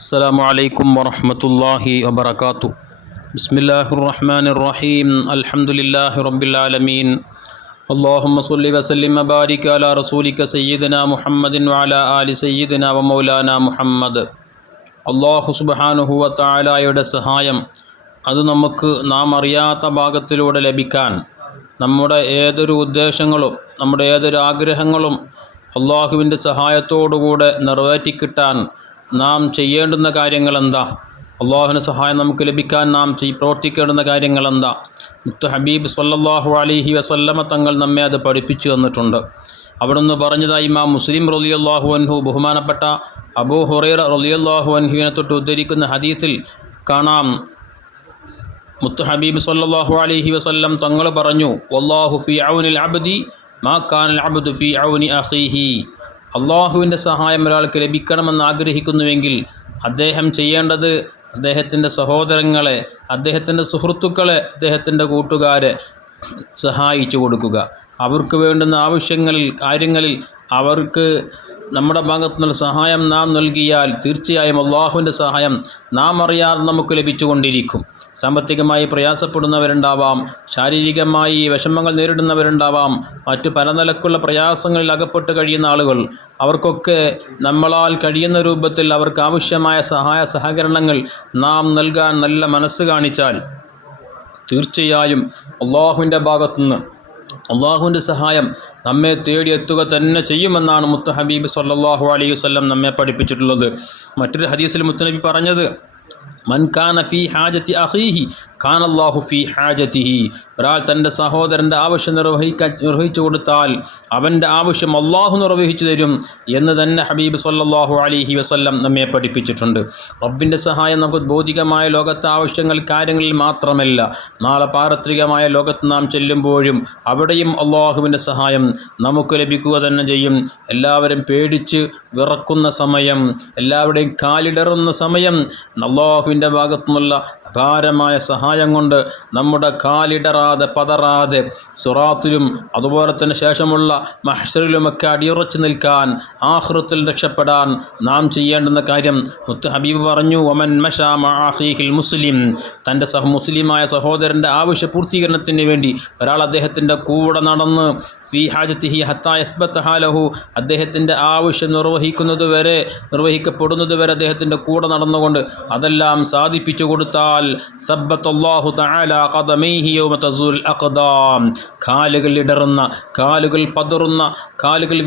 السلام عليكم ورحمة الله وبركاته. بسم الله الرحمن الرحيم. الحمد لله رب العالمين. اللهم صل وسلم وبارك على رسولك سيدنا محمد وعلى آل سيدنا ومولانا മുഹമ്മദ്. അല്ലാഹു സുബ്ഹാനഹു വ തആലയുടെ സഹായം അത് നമുക്ക് നാം അറിയാത്ത ഭാഗത്തിലൂടെ ലഭിക്കാൻ, നമ്മുടെ ഏതൊരു ഉദ്ദേശങ്ങളും നമ്മുടെ ഏതൊരു ആഗ്രഹങ്ങളും അള്ളാഹുവിൻ്റെ സഹായത്തോടുകൂടെ നിറവേറ്റിക്കിട്ടാൻ നാം ചെയ്യേണ്ടുന്ന കാര്യങ്ങളെന്താ? അള്ളാഹുവിൻ്റെ സഹായം നമുക്ക് ലഭിക്കാൻ നാം പ്രവർത്തിക്കേണ്ടുന്ന കാര്യങ്ങളെന്താ? മുത്ത് ഹബീബ് സല്ലല്ലാഹു അലൈഹി വസല്ലമ തങ്ങൾ നമ്മെ അത് പഠിപ്പിച്ചു തന്നിട്ടുണ്ട്. അവിടുന്ന് പറഞ്ഞതായി ഇമാം മുസ്ലിം റളിയല്ലാഹു അൻഹു ബഹുമാനപ്പെട്ട അബൂ ഹുറൈറ റളിയല്ലാഹു അൻഹുവിനെ തൊട്ട് ഉദ്ധരിക്കുന്ന ഹദീസിൽ കാണാം, മുത്ത് ഹബീബ് സല്ലല്ലാഹു അലൈഹി വസല്ലം തങ്ങൾ പറഞ്ഞു, വല്ലാഹു ഫീ ഔനിൽ അബ്ദി മാ കാനൽ അബ്ദു ഫീ ഔനി അഖീഹി. അള്ളാഹുവിൻ്റെ സഹായം ഒരാൾക്ക് ലഭിക്കണമെന്ന് ആഗ്രഹിക്കുന്നുവെങ്കിൽ അദ്ദേഹം ചെയ്യേണ്ടത് അദ്ദേഹത്തിൻ്റെ സഹോദരങ്ങളെ, അദ്ദേഹത്തിൻ്റെ സുഹൃത്തുക്കളെ, അദ്ദേഹത്തിൻ്റെ കൂട്ടുകാരെ സഹായിച്ചു കൊടുക്കുക. അവർക്ക് വേണ്ടുന്ന ആവശ്യങ്ങളിൽ, കാര്യങ്ങളിൽ അവർക്ക് നമ്മുടെ ഭാഗത്തു നിന്നുള്ള സഹായം നാം നൽകിയാൽ തീർച്ചയായും അള്ളാഹുവിൻ്റെ സഹായം നാം അറിയാതെ നമുക്ക് ലഭിച്ചുകൊണ്ടിരിക്കും. സാമ്പത്തികമായി പ്രയാസപ്പെടുന്നവരുണ്ടാവാം, ശാരീരികമായി വിഷമങ്ങൾ നേരിടുന്നവരുണ്ടാവാം, മറ്റു പല നിലക്കുള്ള പ്രയാസങ്ങളിൽ അകപ്പെട്ട് കഴിയുന്ന ആളുകൾ, അവർക്കൊക്കെ നമ്മളാൽ കഴിയുന്ന രൂപത്തിൽ അവർക്ക് ആവശ്യമായ സഹായ സഹകരണങ്ങൾ നാം നൽകാൻ നല്ല മനസ്സ് കാണിച്ചാൽ തീർച്ചയായും അള്ളാഹുവിൻ്റെ ഭാഗത്തുനിന്ന് അള്ളാഹുവിൻ്റെ സഹായം നമ്മെ തേടിയെത്തുക തന്നെ ചെയ്യുമെന്നാണ് മുത്ത് ഹബീബ് സല്ലല്ലാഹു അലൈഹി വസല്ലം നമ്മെ പഠിപ്പിച്ചിട്ടുള്ളത്. മറ്റൊരു ഹദീസിൽ മുത്തുനബി പറഞ്ഞത്, മൻ കാന ഫീ ഹാജത്തി അഖീഹി കാന അല്ലാഹു ഫീ ഹാജത്തിഹി. ഒരാൾ തൻ്റെ സഹോദരൻ്റെ ആവശ്യം നിർവഹിച്ചു കൊടുത്താൽ അവൻ്റെ ആവശ്യം അള്ളാഹു നിർവഹിച്ചു തരും എന്ന് തന്നെ ഹബീബ് സല്ലല്ലാഹു അലൈഹി വസല്ലം നമ്മെ പഠിപ്പിച്ചിട്ടുണ്ട്. റബ്ബിൻ്റെ സഹായം നമുക്ക് ഭൗതികമായ ലോകത്തെ ആവശ്യങ്ങൾ, കാര്യങ്ങളിൽ മാത്രമല്ല, നാളെ പാരത്രികമായ ലോകത്ത് നാം ചെല്ലുമ്പോഴും അവിടെയും അള്ളാഹുവിൻ്റെ സഹായം നമുക്ക് ലഭിക്കുക തന്നെ ചെയ്യും. എല്ലാവരും പേടിച്ച് വിറക്കുന്ന സമയം, എല്ലാവരുടെയും കാലിടറുന്ന സമയം, അള്ളാഹുവിൻ്റെ ഭാഗത്തുനിന്നുള്ള അപാരമായ സഹായം കൊണ്ട് നമ്മുടെ കാലിടറാതെ പതറാതെ സിറാത്തിലും അതുപോലെ തന്നെ ശേഷമുള്ള മഹ്ശറിലുമൊക്കെ അടിയുറച്ചു നിൽക്കാൻ, ആഖിറത്തിൽ രക്ഷപ്പെടാൻ നാം ചെയ്യേണ്ടുന്ന കാര്യം മുത്ത് ഹബീബ് പറഞ്ഞു, വമൻ മശാ മഅ അഖീഹിൽ മുസ്ലിം. തൻ്റെ മുസ്ലിമായ സഹോദരൻ്റെ ആവശ്യ പൂർത്തീകരണത്തിന് വേണ്ടി ഒരാൾ അദ്ദേഹത്തിൻ്റെ കൂടെ നടന്ന് ഫീ ഹാജത്തിഹി ഹത്താ യസ്ബത ഹാലഹു, അദ്ദേഹത്തിൻ്റെ ആവശ്യം നിർവഹിക്കപ്പെടുന്നത് വരെ അദ്ദേഹത്തിൻ്റെ കൂടെ നടന്നുകൊണ്ട് അതെല്ലാം സാധിപ്പിച്ചു കൊടുത്താൽ സബ്ബത്തല്ലാഹു തആല ഖദമൈഹി യൗമ തസൂൽ അഖ്ദാം. കാലുകൾ ഇടറുന്ന, കാലുകൾ പതറുന്ന, കാലുകൾ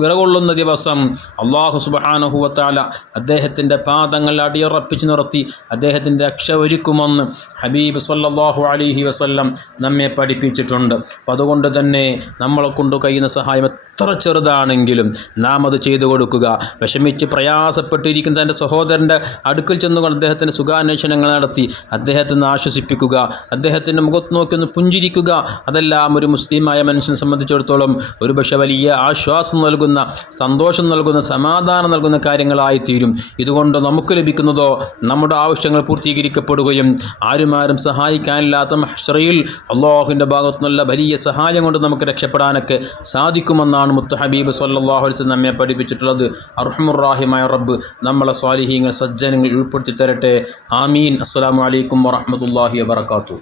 വിറകൊള്ളുന്ന ദിവസം അല്ലാഹു സുബ്ഹാനഹു വ തആല അദ്ദേഹത്തിൻ്റെ പാദങ്ങൾ അടിയുറപ്പിച്ച് നിർത്തി അദ്ദേഹത്തിൻ്റെ രക്ഷ ഒരുക്കുമെന്ന് ഹബീബ് സല്ലല്ലാഹു അലൈഹി വസല്ലം നമ്മെ പഠിപ്പിച്ചിട്ടുണ്ട്. അപ്പം അതുകൊണ്ട് തന്നെ നമ്മളെ കൊണ്ട് കഴിയുന്ന സഹായം എത്ര ചെറുതാണെങ്കിലും നാം അത് ചെയ്തു കൊടുക്കുക. വിഷമിച്ച് പ്രയാസപ്പെട്ടിരിക്കുന്ന തൻ്റെ സഹോദരൻ്റെ അടുക്കൽ ചെന്നുകൊണ്ട് അദ്ദേഹത്തിൻ്റെ സുഖാന്വേഷണങ്ങൾ നടത്തി അദ്ദേഹത്തെ ഒന്ന് ആശ്വസിപ്പിക്കുക, അദ്ദേഹത്തിൻ്റെ മുഖത്ത് നോക്കി ഒന്ന് പുഞ്ചിരിക്കുക. അതെല്ലാം ഒരു മുസ്ലിമായ മനുഷ്യനെ സംബന്ധിച്ചിടത്തോളം ഒരുപക്ഷെ വലിയ ആശ്വാസം നൽകുന്ന, സന്തോഷം നൽകുന്ന, സമാധാനം നൽകുന്ന കാര്യങ്ങളായിത്തീരും. ഇതുകൊണ്ട് നമുക്ക് ലഭിക്കുന്നതോ നമ്മുടെ ആവശ്യങ്ങൾ പൂർത്തീകരിക്കപ്പെടുകയും ആരും സഹായിക്കാനില്ലാത്ത മഹ്ശറിൽ അള്ളാഹുവിൻ്റെ ഭാഗത്തുനിന്നുള്ള വലിയ സഹായം കൊണ്ട് നമുക്ക് രക്ഷപ്പെടാനൊക്കെ സാധിക്കുമെന്നാണ് മുത്ത് ഹബീബ് സല്ലല്ലാഹു അലൈഹി വസല്ലം നമ്മെ പഠിപ്പിച്ചിട്ടുള്ളത്. അർഹമുർ റഹീമായ റബ്ബ് നമ്മളെ സ്വാലിഹീങ്ങൾ, സജ്ജനങ്ങൾ ഉൾപ്പെടുത്തി തരട്ടെ. ആമീൻ. അസ്സലാമു അലൈക്കും വറഹ്മത്തുള്ളാഹി വബറകാതുഹു.